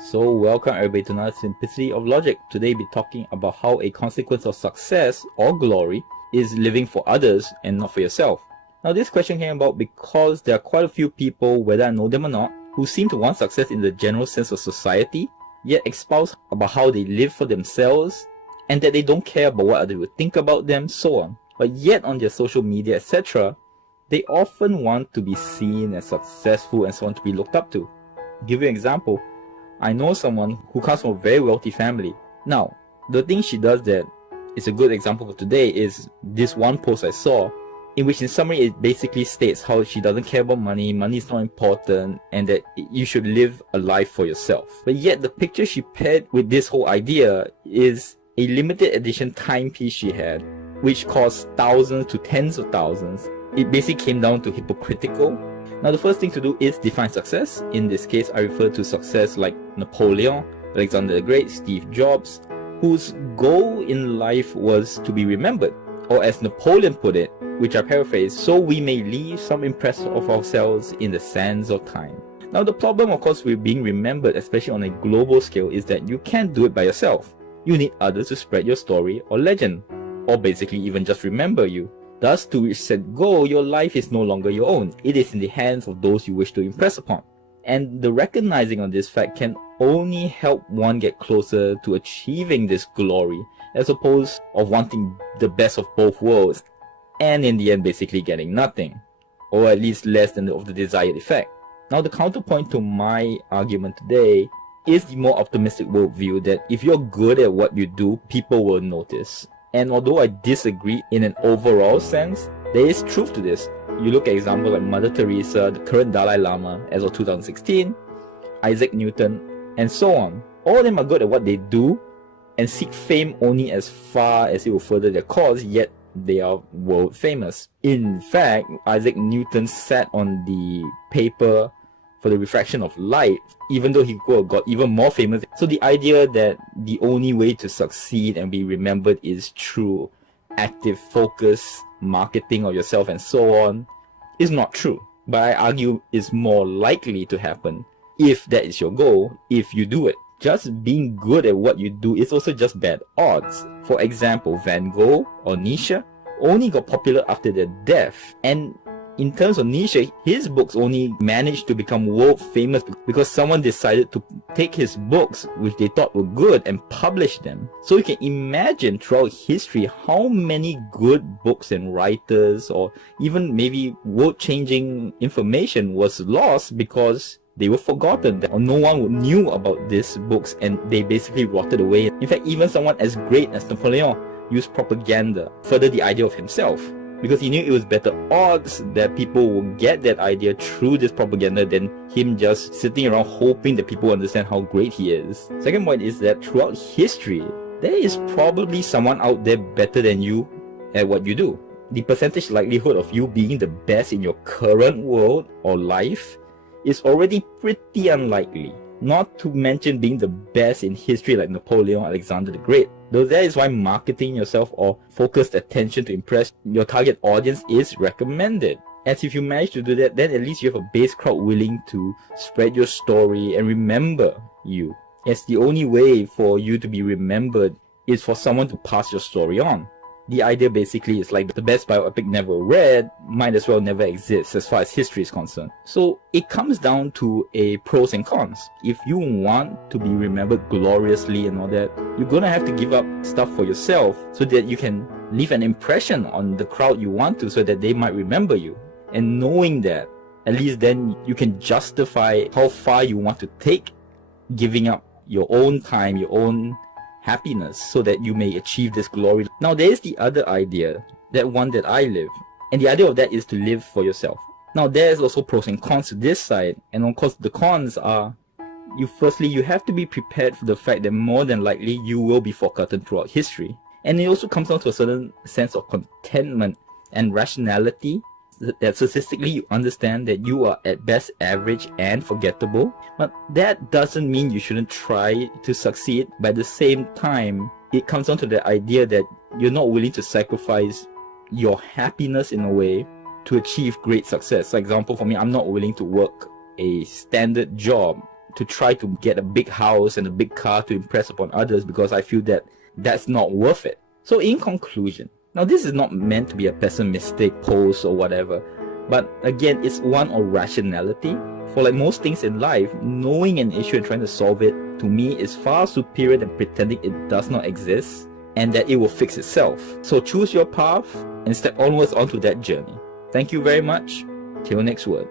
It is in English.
So welcome everybody to another Simplicity of Logic. Today we'll be talking about how a consequence of success or glory is living for others and not for yourself. Now this question came about because there are quite a few people, whether I know them or not, who seem to want success in the general sense of society, yet espouse about how they live for themselves and that they don't care about what others will think about them, so on. But yet on their social media, etc., they often want to be seen as successful and so on, to be looked up to. To give you an example, I know someone who comes from a very wealthy family. Now, the thing she does that is a good example for today is this one post I saw, in which in summary it basically states how she doesn't care about money is not important, and that you should live a life for yourself. But yet the picture she paired with this whole idea is a limited edition timepiece she had, which cost thousands to tens of thousands. It basically came down to hypocritical. Now the first thing to do is define success. In this case, I refer to success like Napoleon, Alexander the Great, Steve Jobs, whose goal in life was to be remembered, or as Napoleon put it, which I paraphrase, so we may leave some impression of ourselves in the sands of time. Now the problem, of course, with being remembered, especially on a global scale, is that you can't do it by yourself. You need others to spread your story or legend, or basically even just remember you. Thus, to reach said goal, your life is no longer your own. It is in the hands of those you wish to impress upon. And the recognizing of this fact can only help one get closer to achieving this glory, as opposed of wanting the best of both worlds, and in the end basically getting nothing, or at least less than of the desired effect. Now the counterpoint to my argument today is the more optimistic worldview that if you're good at what you do, people will notice. And although I disagree in an overall sense, there is truth to this. You look at examples like Mother Teresa, the current Dalai Lama as of 2016, Isaac Newton, and so on. All of them are good at what they do and seek fame only as far as it will further their cause, yet they are world famous. In fact, Isaac Newton sat on the paper for the refraction of light, even though he could have got even more famous. So the idea that the only way to succeed and be remembered is through active focus, marketing of yourself and so on is not true. But I argue it's more likely to happen if that is your goal, if you do it. Just being good at what you do is also just bad odds. For example, Van Gogh or Nietzsche only got popular after their death, and in terms of Nietzsche, his books only managed to become world famous because someone decided to take his books, which they thought were good, and publish them. So you can imagine throughout history how many good books and writers, or even maybe world-changing information, was lost because they were forgotten, or no one knew about these books and they basically rotted away. In fact, even someone as great as Napoleon used propaganda to further the idea of himself, because he knew it was better odds that people will get that idea through this propaganda than him just sitting around hoping that people understand how great he is. Second point is that throughout history, there is probably someone out there better than you at what you do. The percentage likelihood of you being the best in your current world or life is already pretty unlikely. Not to mention being the best in history like Napoleon, Alexander the Great. Though that is why marketing yourself or focused attention to impress your target audience is recommended. As if you manage to do that, then at least you have a base crowd willing to spread your story and remember you. As the only way for you to be remembered is for someone to pass your story on. The idea basically is like the best bioepic never read might as well never exist as far as history is concerned. So it comes down to a pros and cons. If you want to be remembered gloriously and all that, you're gonna have to give up stuff for yourself so that you can leave an impression on the crowd you want to, so that they might remember you. And knowing that, at least then you can justify how far you want to take giving up your own time, your own happiness, so that you may achieve this glory. Now there is the other idea, that one that I live, and the idea of that is to live for yourself. Now there is also pros and cons to this side, and of course the cons are, firstly you have to be prepared for the fact that more than likely you will be forgotten throughout history. And it also comes down to a certain sense of contentment and rationality, that statistically you understand that you are at best average and forgettable. But that doesn't mean you shouldn't try to succeed. But at the same time, it comes down to the idea that you're not willing to sacrifice your happiness in a way to achieve great success. For example, for me, I'm not willing to work a standard job to try to get a big house and a big car to impress upon others, because I feel that that's not worth it. So in conclusion, now this is not meant to be a pessimistic post or whatever, but again, it's one of rationality. For like most things in life, knowing an issue and trying to solve it, to me, is far superior than pretending it does not exist and that it will fix itself. So choose your path and step onwards onto that journey. Thank you very much. Till next word.